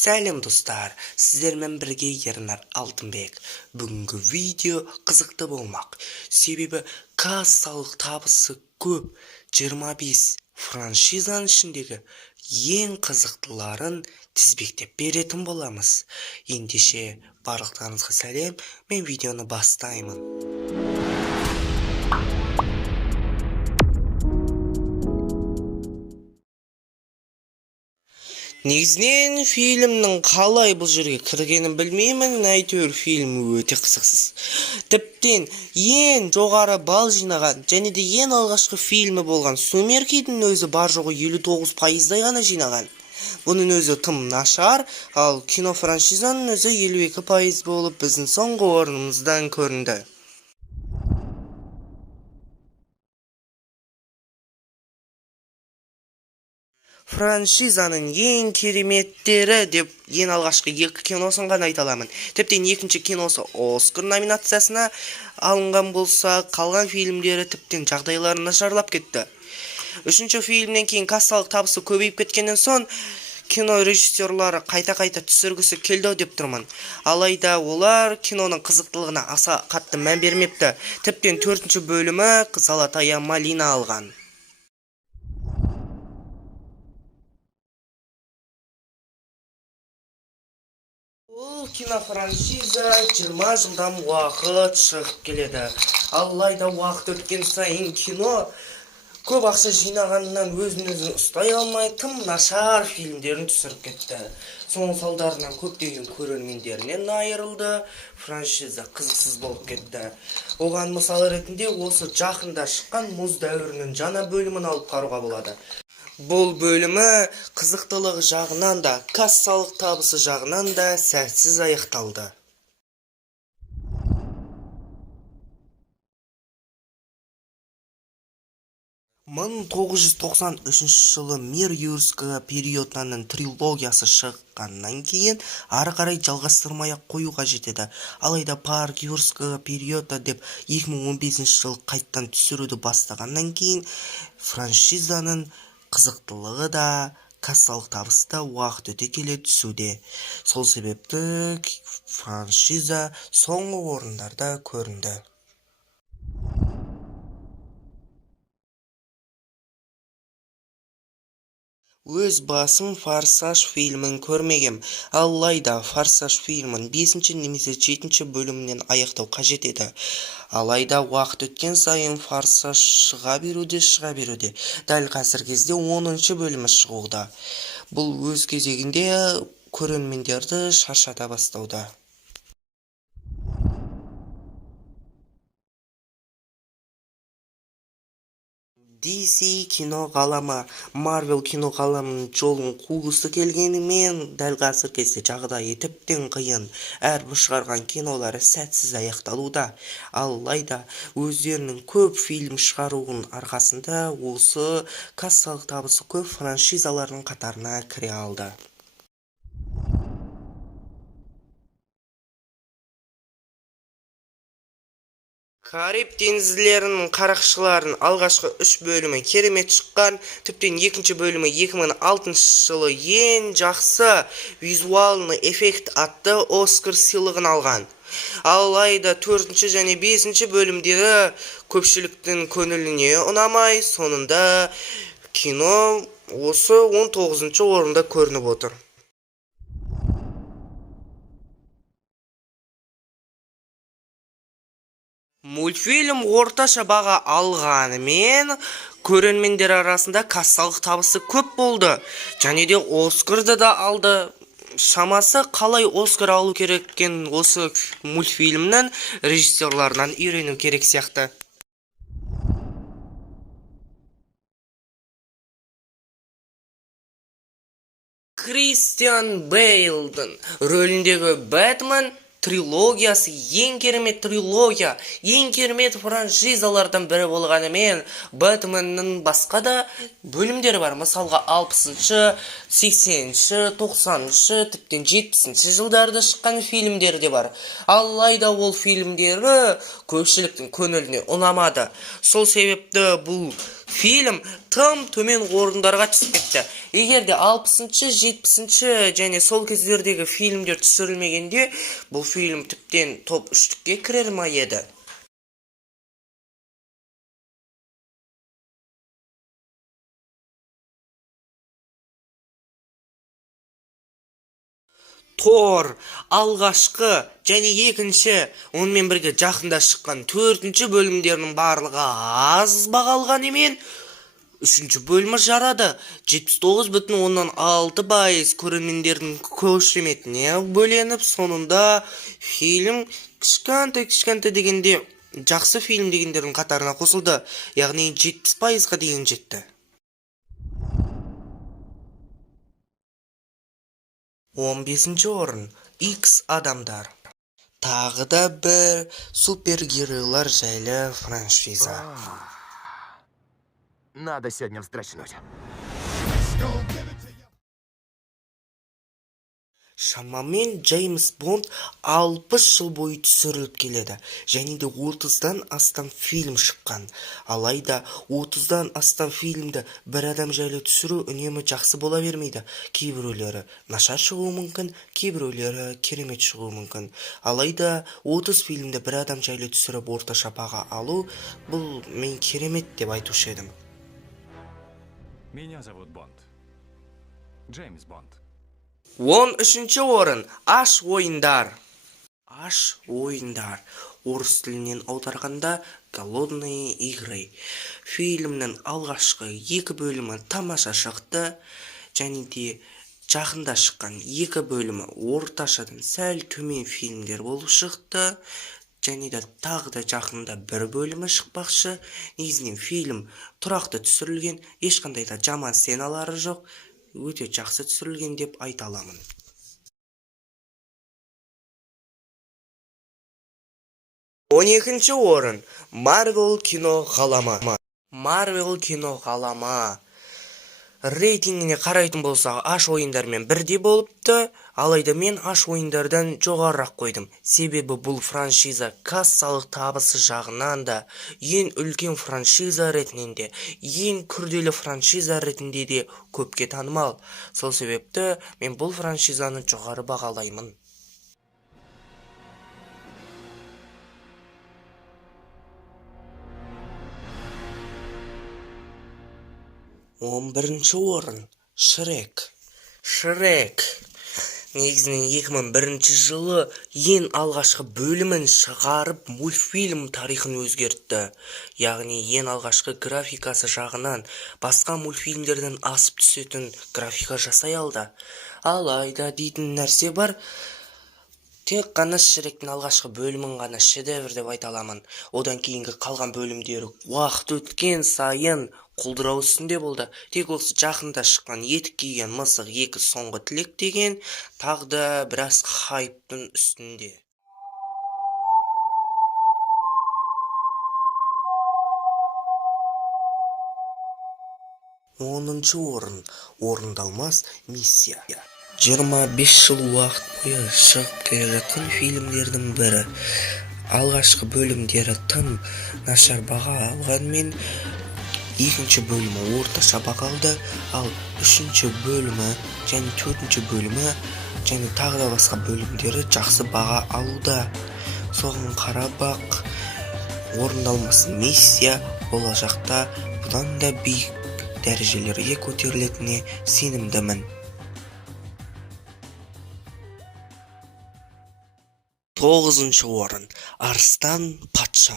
Сәлем достар, сіздермен бірге Ернар Алтынбек. Бүгінгі видео қызықты болмақ. Себебі кассалық табысы көп 25 франшизаның ішіндегі ең қызықтыларын тізбектеп беретін боламыз. Ендеше барлықтарыңызға сәлем, мен видеоны бастаймын. Негізінен фильмнің қалай бұл жерге кіргенін білмеймін, әйтеуір фильм өте қызықсыз. Тіптен ең жоғары балл жинаған және де ең алғашқы фильмі болған Сумеркидің өзі бар жоғы 59%-дай ғана жинаған. Бұның өзі тым нашар, ал кино франшизаның өзі 52% болып біздің соңғы орнымыздан көрінді. Франшизаның ең кереметтері деп ең алғашқы екі киносын ғана айта аламын. Тіптен екінші киносы Оскар номинациясына алынған болса, қалған фильмдері тіптен жағдайлары нашарлап кетті. Үшінші фильмнен кейін кассалық табысы көбейіп кеткеннен соң кино режиссерлары қайта-қайта түсіргісі келді деп тұрмын. Алайда олар киноның қызықтылығына аса қатты мән бермепті. Тіптен 4-ші бөлімі Золотая малина алған. Бұл кинофраншиза 20 жылдан уақыт шығып келеді. Алайда уақыт өткен сайын кино көп ақша жинағаннан өзін ұстай алмай тым нашар фильмдерін түсіріп кетті. Соның салдарынан көптеген көрермендерінен айырылды, франшиза қызықсыз болып кетті. Оған мысал ретінде осы жақында шыққан Мұз дәуірінің жаңа бөлімін алып қарауға болады. Бұл бөлімі қызықтылық жағынан да, кассалық табысы жағынан да сәтсіз аяқталды. Мың 1993 жылы Мир юрского периоданың трилогиясы шыққаннан кейін ары қарай жалғастырмай-ақ қоюға жетеді. Алайда Парк юрского периода деп 2015 жыл қайттан түсіруді бастағаннан кейін франшизаның қызықтылығы да, кассалық табысы да уақыт өте келе түсуде. Сол себепті франшиза соңғы орындарда көрінді. Өз басым Форсаж фильмін көрмегем. Алайда Форсаж фильмін 5-ші немесе 7-ші бөлімінен аяқтау қажет еді. Алайда уақыт өткен сайын Форсаж шыға беруде. Дәл қазір кезде 10-ші бөлімі шығуда. Бұл өз кезегінде көрермендерді шаршата бастауда. DC кино ғаламы, Marvel кино ғаламының жолын қуғысы келгенімен, дәл қазір кезде жағдайы тіптен қиын. Әрбір шығарған кинолары сәтсіз аяқталуда. Алайда өздерінің көп фильм шығаруының арқасында осы кассалық табысы көп франшизалардың қатарына кіре алды. Кариб теңізлерінің қарақшыларын алғашқы 3 бөлімі керемет шыққан, тіптен 2-ші бөлімі 2006 жылы ең жақсы визуалны эффект атты Оскар сыйлығын алған. Алайда 4-ші және 5-ші бөлімдері көпшіліктің көңіліне ұнамай, соңында кино осы 19-ші орында көрініп отыр. Мультфильм орташа баға алғанымен, көрермендер арасында кассалық табысы көп болды. Және де Оскарды да алды. Шамасы қалай Оскар алу кереккен осы мультфильмнің режиссерларынан үйрену керек сияқты. Кристиан Бейлдің рөліндегі Бэтмен трилогиясы ең керемет трилогия, ең керемет франшизалардан бірі болғанымен, Бэтменнің басқа да бөлімдері бар. Мысалға 60-шы, 80-шы, 90-шы, тіптен 70-шы жылдарда шыққан фильмдері де бар. Алайда ол фильмдері көпшіліктің көңіліне ұнамады. Сол себепті бұл Фильм тым төмен орындарға түсіп кетті. Егерде 60-шы, 70-шы және сол кездердегі фильмдер түсірілмегенде, бұл фильм тіптен топ 3-ке кірер ма еді? Тор алғашқы және екінші, онымен бірге жақында шыққан 4-ші бөлімдерінің барлығы аз бағалған емен, 3-ші бөлімі жарады. 79,6% көрермендердің қошеметіне бөленіп, сонында фильм кішкентай дегенде жақсы фильм дегендердің қатарына қосылды, яғни 70%-ға дейін жетті. 15-ші орын X адамдар. Тағы да бір супергеройлар жайлы франшиза. Надо сегодня вздрачнуть. Шамамен Джеймс Бонд 60 жыл бойы түсіріліп келеді, және де 30-дан астам фильм шыққан. Алайда 30-дан астам фильмді бір адам жайлы түсіру үнемі жақсы бола бермейді. Кейбіреулері нашар шығуы мүмкін, кейбіреулері керемет шығуы мүмкін. Алайда 30 фильмді бір адам жайлы түсіріп орташа баға алу, бұл мен керемет деп айтушы едім. Меня зовут Бонд. Джеймс Бонд. 13-ші орын Аш ойындар. Аш ойындар. Орыс тілінен аударғанда Голодные игры. Фильмнің алғашқы 2 бөлімі тамаша шықты, және де жақында шыққан 2 бөлімі орташадан сәл төмен фильмдер болып шықты, және де тағы да жақында 1 бөлімі шықпақшы. Негізінен фильм тұрақты түсірілген, ешқандай да жаман сценалары жоқ, өте жақсы түсірілген деп айта аламын. 12-ші орын Marvel кино ғаламы. Marvel кино ғаламы. Рейтингіне қарайтын болсақ, Аш ойындармен бірдей болыпты, алайда мен Аш ойындардан жоғарырақ қойдым. Себебі бұл франшиза кассалық табысы жағынан да, ең үлкен франшиза ретінен де, ең күрделі франшиза ретінде де көпке танымал. Сол себепті мен бұл франшизаны жоғары бағалаймын. 11-ші орын Шрек. Шрек негізінен 2001 жылы ең алғашқы бөлімін шығарып мультфильм тарихын өзгертті. Яғни ең алғашқы графикасы жағынан басқа мультфильмдерден асып түсетін графика жасай алды. Алайда дейтін нәрсе бар, тек қана Шректің алғашқы бөлімін ғана шедевр деп айта аламын. Одан кейінгі қалған бөлімдері уақыт өткен сайын құлдырау үстінде болды. Тек осы жақында шыққан етік киген мысық 2 соңғы тілек деген тағы да біраз хайптың үстінде. 10-ші орын орындалмас миссия. 25 жыл уақыт бойы шығып келе жатқан фильмдердің бірі. Алғашқы бөлімдері тым нашар баға алғанмен, 2-ші бөлімі орташа баға алды, ал 3-ші бөлімі және 4-ші бөлімі және тағы да басқа бөлімдері жақсы баға алуда. Соған қарап, орындалмас миссия болашақта бұдан да биік дәрежелерге көтерілетініне сенімдімін. 9-ші орын Арыстан патша.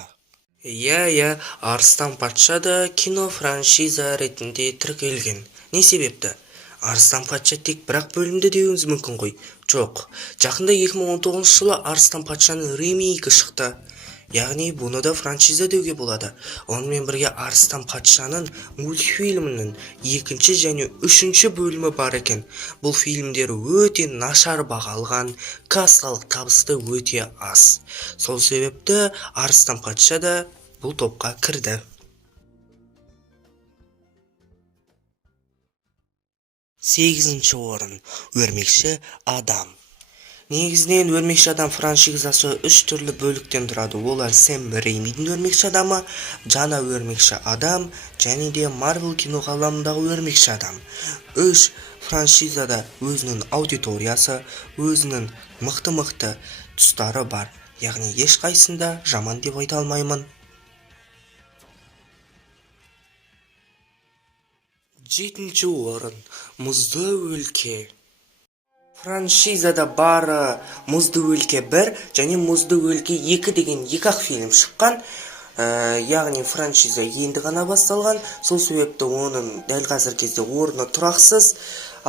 Арыстан патша да кино франшиза ретінде тіркелген. Не себепті? Арыстан патша тек бірақ бөлімді деуіңіз мүмкін ғой. Жоқ, жақында 2019 жылы Арыстан патшаның ремейкі шықты. Яғни бұны да франшиза деуге болады. Онымен бірге Арыстан патшаның мультфильмінің 2-ші және 3-ші бөлімі бар екен. Бұл фильмдер өте нашар бағалған, кассалық табысты өте аз. Сол себепті Арыстан патша да бұл топқа кірді. 8-ші орын Өрмекші адам. Негізінен өрмекші адам франшизасы 3 түрлі бөліктен тұрады. Олар Сэм Рэймидің өрмекші адамы, жаңа өрмекші адам және де Марвел киноғаламындағы өрмекші адам. 3 франшизада өзінің аудиториясы, өзінің мықты тұстары бар. Яғни ешқайсында жаман деп айта алмаймын. 7-ші орын Мұзды өлке. Франшизада бары Мұзды өлке 1 және Мұзды өлке 2 деген 2-ақ фильм шыққан. Яғни франшиза енді ғана басталған. Сол себепті оның дәл қазір кезде орны тұрақсыз.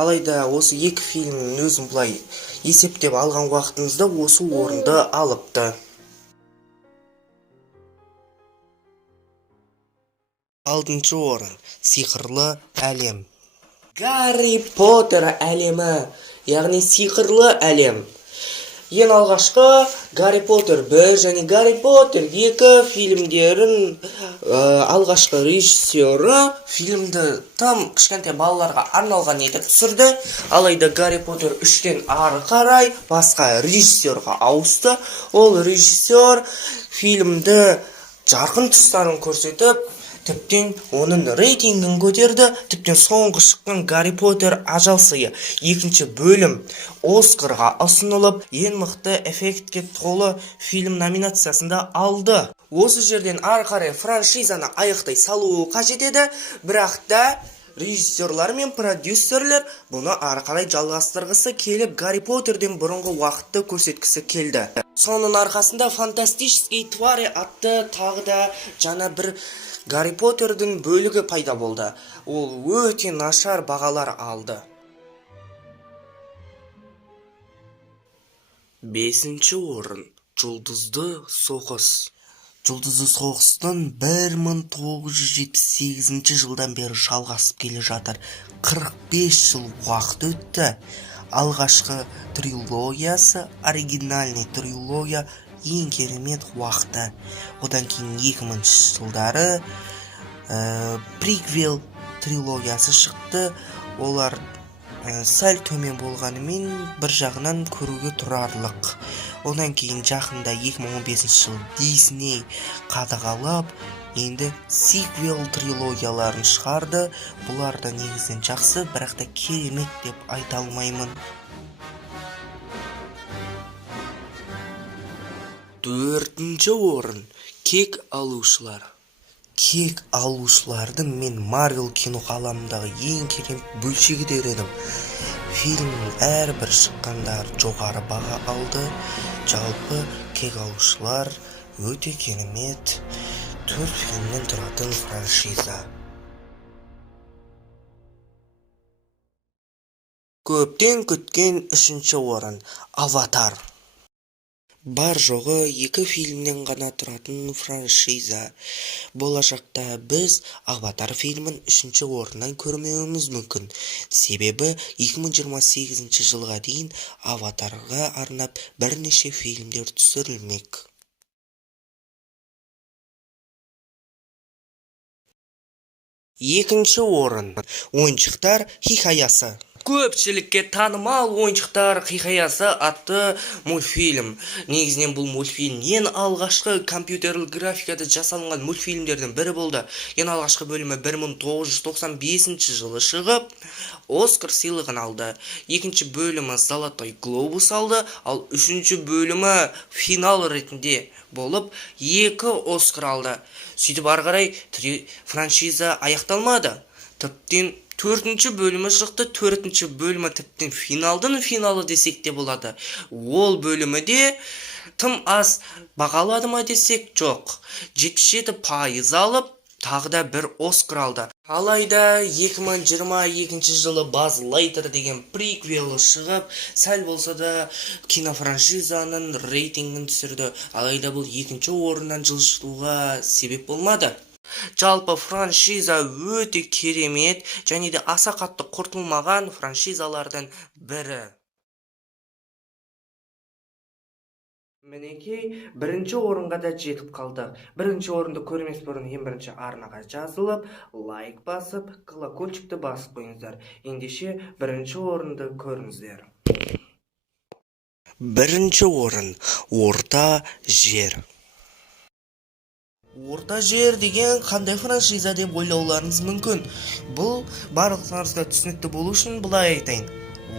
Алайда осы 2 фильмнің өзін бұлай есептеп алған уақытымызда осы орынды алыпты. 6-ші орын Сиқырлы әлем. Гарри Поттер әлемі, яғни сиқырлы әлем. Ең алғашқы Гарри Поттер 1 және Гарри Поттер 2 фильмдерін алғашқы режиссері фильмді там кішкентай балаларға арналған етіп түсірді. Алайда Гарри Поттер 3-тен ары қарай басқа режиссерға ауысты. Ол режиссер фильмді жарқын тұстарын көрсетіп, тіптен оның рейтингін көтерді. Тіптен соңғы шыққан Гарри Поттер ажал сыйы 2-ші бөлім Оскарға ұсынылып, ең мықты эффектке толы фильм номинациясында алды. Осы жерден ары қарай франшизаны аяқтай салуы қажет еді, бірақ та режиссерлар мен продюсерлер бұны ары қарай жалғастырғысы келіп, Гарри Поттерден бұрынғы уақытты көрсеткісі келді. Соның арқасында Фантастические твари атты тағы да жаңа бір Гарри Поттердің бөлігі пайда болды. Ол өте нашар бағалар алды. 5-ші орын Жұлдызды соғыс. Жұлдызды соғыстың 1978 жылдан бері жалғасып келе жатыр. 45 жыл уақыт өтті. Алғашқы трилогиясы, оригинальный трилогия ең керемет уақыты. Одан кейін 2000 жылдары приквел трилогиясы шықты. Олар сәл төмен болғанымен бір жағынан көруге тұрарлық. Одан кейін жақында 2015 жыл Disney қадағалап, енді сиквел трилогияларын шығарды. Бұлар да негізінен жақсы, бірақ та керемет деп айта алмаймын. 4-ші орын Кек алушылар. Кек алушыларды мен Марвел киноғаламындағы ең керемет бөлшегі дер едім. Фильмнің әрбір шыққандар жоғары баға алды. Жалпы Кек алушылар өте керемет 4 фильмнен тұратын франшиза. Көптен күткен 3-ші орын Аватар. Бар жоғы 2 фильмнен ғана тұратын франшиза. Болашақта біз Аватар фильмін 3-ші орыннан көрмеуіміз мүмкін. Себебі 2028 жылға дейін Аватарға арнап бірнеше фильмдер түсірілмек. 2-ші орын Ойыншықтар хикаясы. Көпшілікке танымал Ойыншықтар хикаясы атты мультфильм. Негізінен бұл мультфильм ең алғашқы компьютерлік графикада жасалынған мультфильмдердің бірі болды. Ең алғашқы бөлімі 1995 жылы шығып, Оскар сыйлығын алды. 2-ші бөлімі Золотой глобус алды, ал 3-ші бөлімі финал ретінде болып 2 Оскар алды. Сөйтіп ары қарай франшиза аяқталмады. Тіптен 4-ші бөлімі шықты, 4-ші бөлімі тіптен финалдың финалы десек те болады. Ол бөлімі де тым аз бағалады ма десек жоқ. 77% алып, тағы да 1 Оскар алды. Алайда 2022 жылы Buzz Lightyear деген приквелі шығып, сәл болса да кинофраншизаның рейтингін түсірді. Алайда бұл 2-ші орыннан жылжытуға себеп болмады. Жалпы франшиза өте керемет және де аса қатты құртылмаған франшизалардың бірі. Мінекей, 1-ші орынға да жетіп қалдық. 1-ші орынды көрмес бұрын ең бірінші арнаға жазылып, лайк басып, колокольчикті басып қойыңыздар. Ендеше 1-ші орынды көріңіздер. Бірінші орын Орта жер. Орта жер деген қандай франшиза деп ойлауларыңыз мүмкін. Бұл барлықтарыңызға түсінікті болу үшін былай айтайын.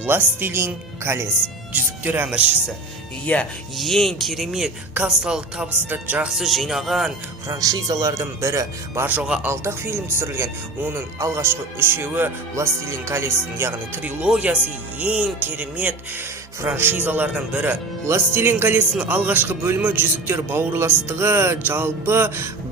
Властелин колец, жүзіктер әміршісі. Иә, ең керемет кассалық табысты жақсы жинаған франшизалардың бірі. Бар жоғы 6 фильм түсірілген. Оның алғашқы 3-еуі Властелин колецтің, яғни трилогиясы ең керемет франшизалардан бірі. Властелин колецтің алғашқы бөлімі жүзіктер бауырластығы жалпы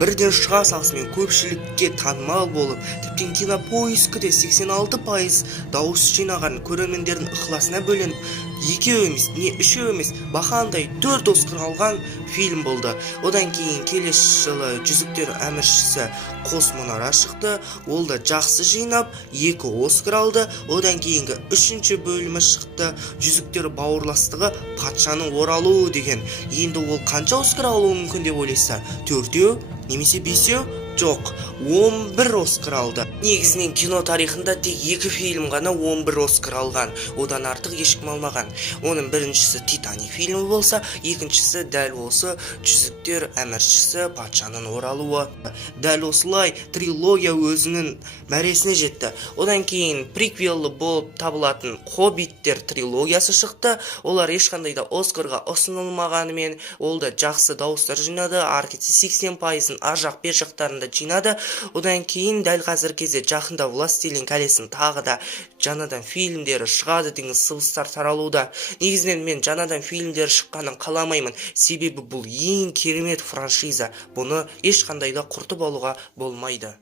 бірден шыға салысымен көпшілікке танымал болып, тіптен Кинопоискіде 86% дауыс жинаған көрермендердің ықыласына бөленіп, 2 емес, не 3 емес, бақандай 4 Оскар алған фильм болды. Одан кейін келесі жылы жүзіктер әміршісі Қос мұнара шықты, ол да жақсы жинап 2 Оскар алды. Одан кейінгі 3-ші бөлімі шықты, жүзіктер бауырластығы патшаның оралуы деген. Енді ол қанша Оскар алуы мүмкін деп ойлайсыздар? 4-еу немесе 5-еу? Жоқ, 11 Оскар алды. Негізінен кино тарихында тек 2 фильм ғана 11 Оскар алған. Одан артық ешкім алмаған. Оның біріншісі Титаник фильмі болса, екіншісі дәл осы жүзіктер әміршісі патшаның оралуы. Дәл осылай трилогия өзінің мәресіне жетті. Одан кейін приквелі болып табылатын Хоббиттер трилогиясы шықты. Олар ешқандай да Оскарға ұсынылмағанымен, ол да жақсы дауыстар жинады. Аркетсе 80%-ын ар жақ бер жақтарында жинады. Одан кейін дәл қазір кезде жақында Властелин колецтің тағы да жаңадан фильмдері шығады деген сыбыстар таралуда. Негізінен мен жаңадан фильмдері шыққанын қаламаймын. Себебі бұл ең керемет франшиза. Бұны ешқандай да құртып алуға болмайды.